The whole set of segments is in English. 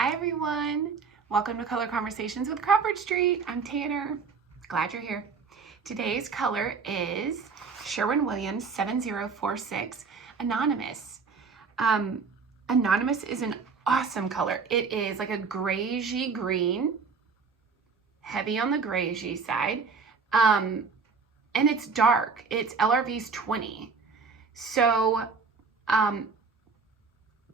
Hi everyone, welcome to Color Conversations with Crawford Street. I'm Tanner, glad you're here. Today's color is Sherwin Williams 7046 Anonymous. Anonymous is an awesome color. It is like a grayish green, heavy on the grayish side, and it's dark. It's LRV's 20. So,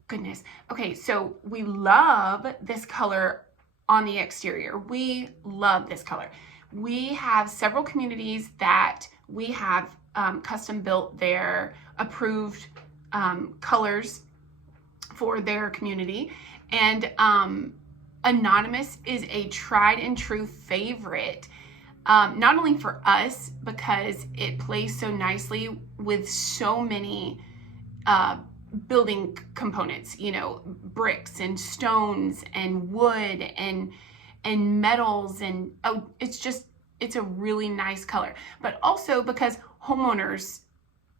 goodness. Okay, so we love this color on the exterior. We love this color. We have several communities that we have custom built their approved colors for their community. And Anonymous is a tried and true favorite, not only for us, because it plays so nicely with so many building components, you know, bricks and stones and wood and metals, and it's a really nice color. But also because homeowners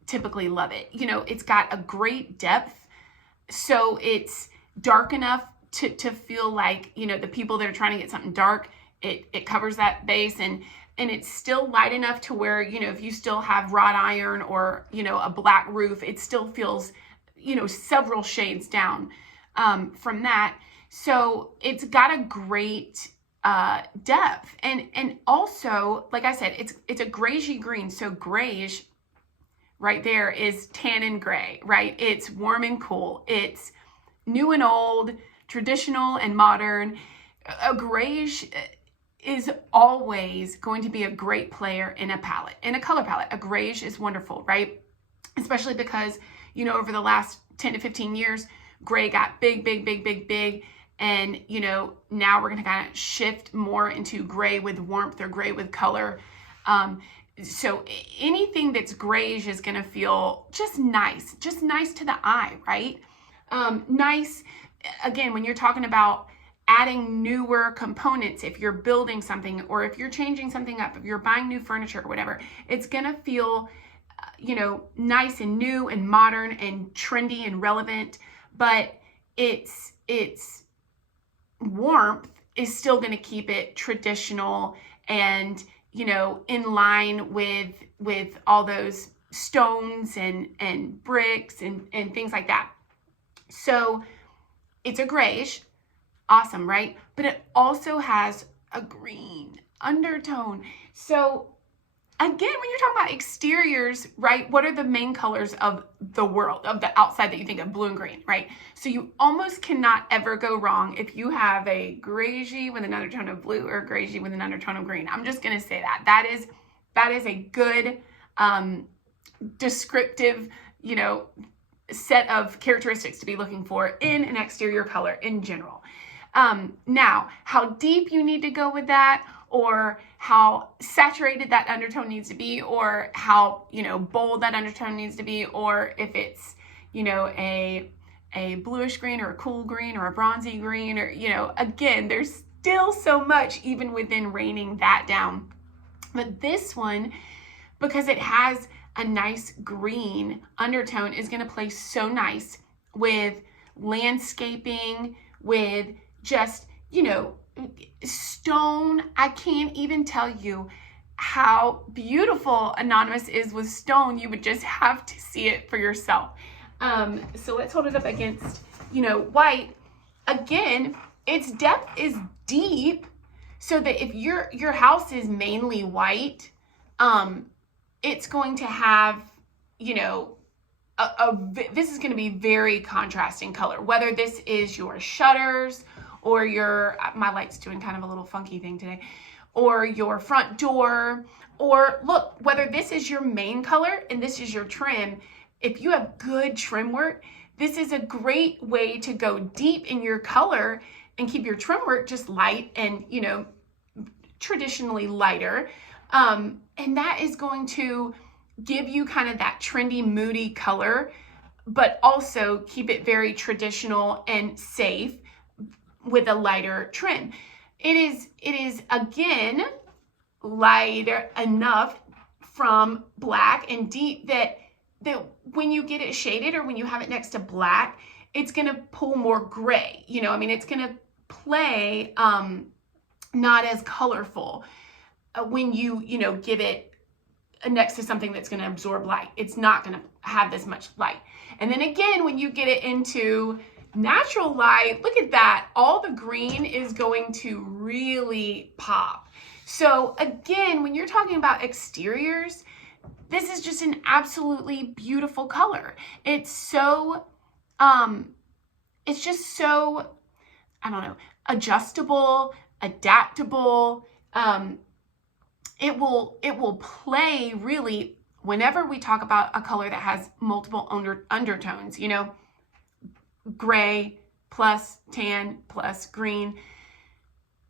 typically love it. You know, it's got a great depth, so it's dark enough to feel like, you know, the people that are trying to get something dark, it covers that base, and it's still light enough to where, you know, if you still have wrought iron or, you know, a black roof, it still feels, you know, several shades down from that. So it's got a great depth, and also, like I said, it's a grayish green. So grayish right there is tan and gray, right? It's warm and cool. It's new and old, traditional and modern. A grayish is always going to be a great player in a palette, in a color palette. A grayish is wonderful, right? Especially because, you know, over the last 10 to 15 years, gray got big. And, you know, now we're going to kind of shift more into gray with warmth or gray with color. So anything that's grayish is going to feel just nice to the eye, right? Nice, again, when you're talking about adding newer components, if you're building something or if you're changing something up, if you're buying new furniture or whatever, it's going to feel, you know, nice and new and modern and trendy and relevant, but its warmth is still going to keep it traditional and, you know, in line with all those stones and bricks and things like that. So it's a grayish, awesome, right? But it also has a green undertone. So again, when you're talking about exteriors, right, what are the main colors of the world, of the outside that you think of? Blue and green, right? So you almost cannot ever go wrong if you have a grayishy with an undertone of blue or a grayishy with an undertone of green. I'm just going to say that. That is a good descriptive, you know, set of characteristics to be looking for in an exterior color in general. Now, how deep you need to go with that, or how saturated that undertone needs to be, or how, you know, bold that undertone needs to be, or if it's, you know, a bluish green or a cool green or a bronzy green, or, you know, again, there's still so much even within reining that down. But this one, because it has a nice green undertone, is going to play so nice with landscaping, with just, you know, stone. I can't even tell you how beautiful Anonymous is with stone. You would just have to see it for yourself. So let's hold it up against, you know, white. Again, its depth is deep, so that if your house is mainly white, it's going to have, you know, this is going to be very contrasting color, whether this is your shutters or my light's doing kind of a little funky thing today, or your front door, or look, whether this is your main color and this is your trim. If you have good trim work, this is a great way to go deep in your color and keep your trim work just light and, you know, traditionally lighter. And that is going to give you kind of that trendy, moody color, but also keep it very traditional and safe with a lighter trim. It is again lighter enough from black and deep that when you get it shaded or when you have it next to black, it's going to pull more gray. You know, I mean, it's going to play not as colorful when you give it next to something that's going to absorb light. It's not going to have this much light. And then again, when you get it into natural light, look at that. All the green is going to really pop. So again, when you're talking about exteriors, this is just an absolutely beautiful color. It's so, it's just so, I don't know, adjustable, adaptable. It will play really whenever we talk about a color that has multiple undertones, gray plus tan plus green,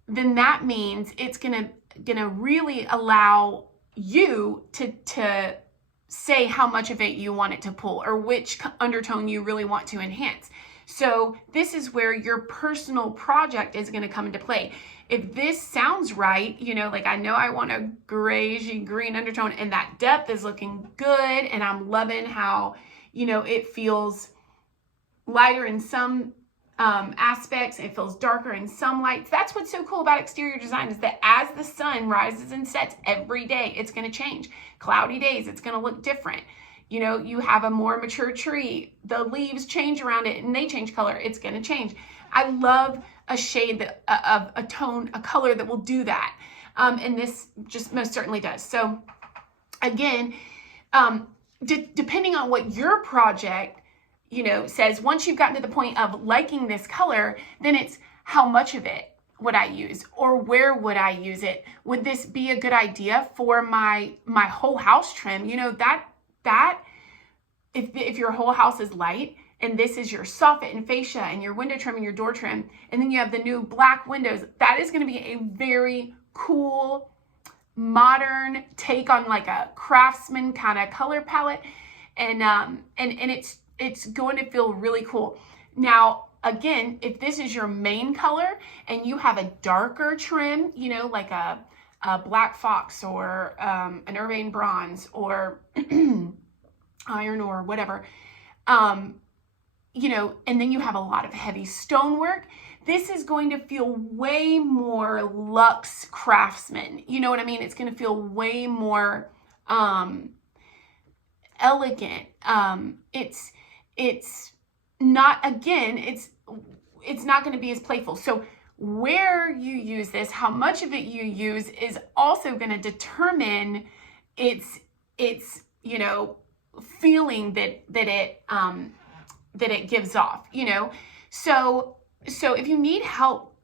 then that means it's gonna really allow you to say how much of it you want it to pull or which undertone you really want to enhance. So this is where your personal project is going to come into play. If this sounds right, like I know I want a grayish green undertone and that depth is looking good and I'm loving how, it feels lighter in some aspects, it feels darker in some lights. That's what's so cool about exterior design, is that as the sun rises and sets every day, it's going to change. Cloudy days, it's going to look different. You have a more mature tree, the leaves change around it and they change color. It's going to change. I love a shade of a tone, a color that will do that. And this just most certainly does. So again, depending on what your project says, once you've gotten to the point of liking this color, then it's how much of it would I use, or where would I use it? Would this be a good idea for my whole house trim? That if your whole house is light and this is your soffit and fascia and your window trim and your door trim, and then you have the new black windows, that is going to be a very cool, modern take on like a craftsman kind of color palette, and it's going to feel really cool. Now, again, if this is your main color and you have a darker trim, like a black fox or an urbane bronze or iron or whatever, and then you have a lot of heavy stonework, this is going to feel way more luxe craftsman. You know what I mean? It's going to feel way more elegant. It's not, again, it's not going to be as playful. So where you use this, how much of it you use, is also going to determine its feeling that it gives off, So if you need help,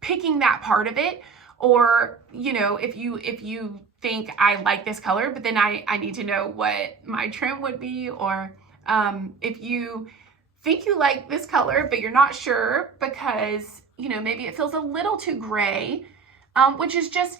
picking that part of it, or, if you think I like this color, but then I need to know what my trim would be, or if you think you like this color, but you're not sure because, maybe it feels a little too gray, which is just,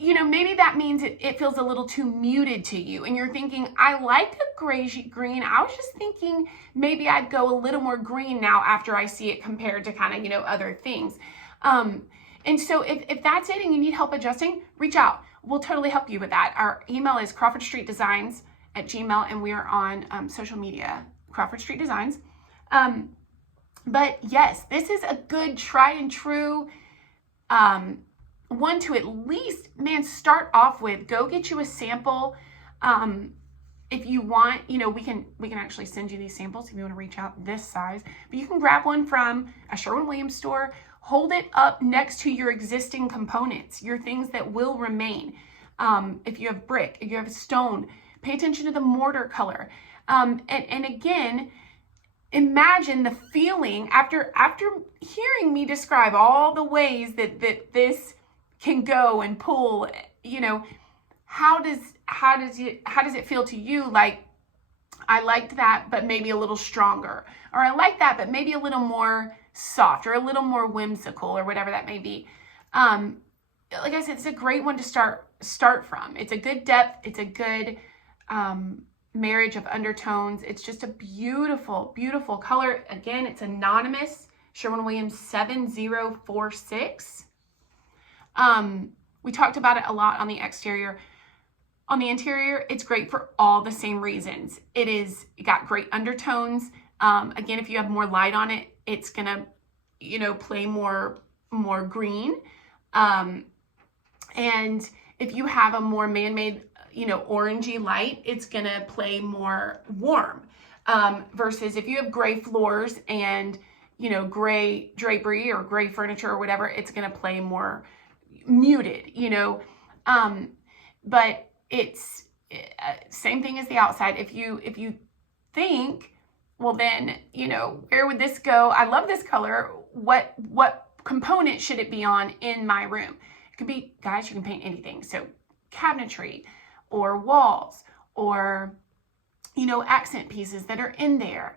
maybe that means it feels a little too muted to you. And you're thinking, I like a grayish green. I was just thinking maybe I'd go a little more green now after I see it compared to kind of, other things. And so if that's it and you need help adjusting, reach out. We'll totally help you with that. Our email is crawfordstreetdesigns@gmail.com, and we are on social media, Crawford Street Designs. But yes, this is a good tried and true one to at least, start off with. Go get you a sample. If you want, we can actually send you these samples if you want to reach out this size. But you can grab one from a Sherwin Williams store. Hold it up next to your existing components, your things that will remain. If you have brick, if you have stone, pay attention to the mortar color. And again, imagine the feeling after hearing me describe all the ways that this can go and pull, how does it feel to you? Like, I liked that, but maybe a little stronger, or I like that, but maybe a little more soft, or a little more whimsical, or whatever that may be. Like I said, it's a great one to start from. It's a good depth. It's a good marriage of undertones. It's just a beautiful, beautiful color. Again, it's anonymous, Sherwin Williams 7046. We talked about it a lot on the exterior. On the interior, it's great for all the same reasons. It got great undertones. Again, if you have more light on it, it's gonna, you know, play more green. And if you have a more man-made, you know, orangey light, it's gonna play more warm. Versus if you have gray floors and, you know, gray drapery or gray furniture or whatever, it's gonna play more muted, you know. But it's same thing as the outside. If you think, well then, you know, where would this go? I love this color. What component should it be on in my room? It could be, guys, you can paint anything. So cabinetry or walls or, you know, accent pieces that are in there,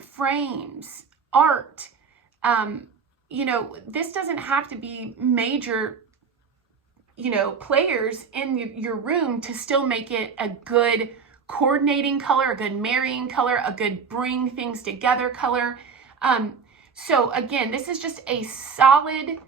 frames, art. You know, this doesn't have to be major, you know, players in your room to still make it a good coordinating color, a good marrying color, a good bring things together color. So again, this is just a solid,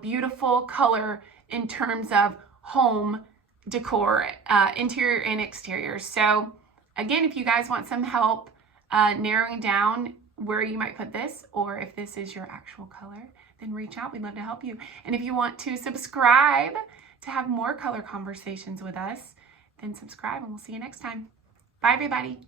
beautiful color in terms of home decor, interior and exterior. So again, if you guys want some help narrowing down where you might put this, or if this is your actual color, then reach out. We'd love to help you. And if you want to subscribe to have more color conversations with us, then subscribe and we'll see you next time. Bye, everybody.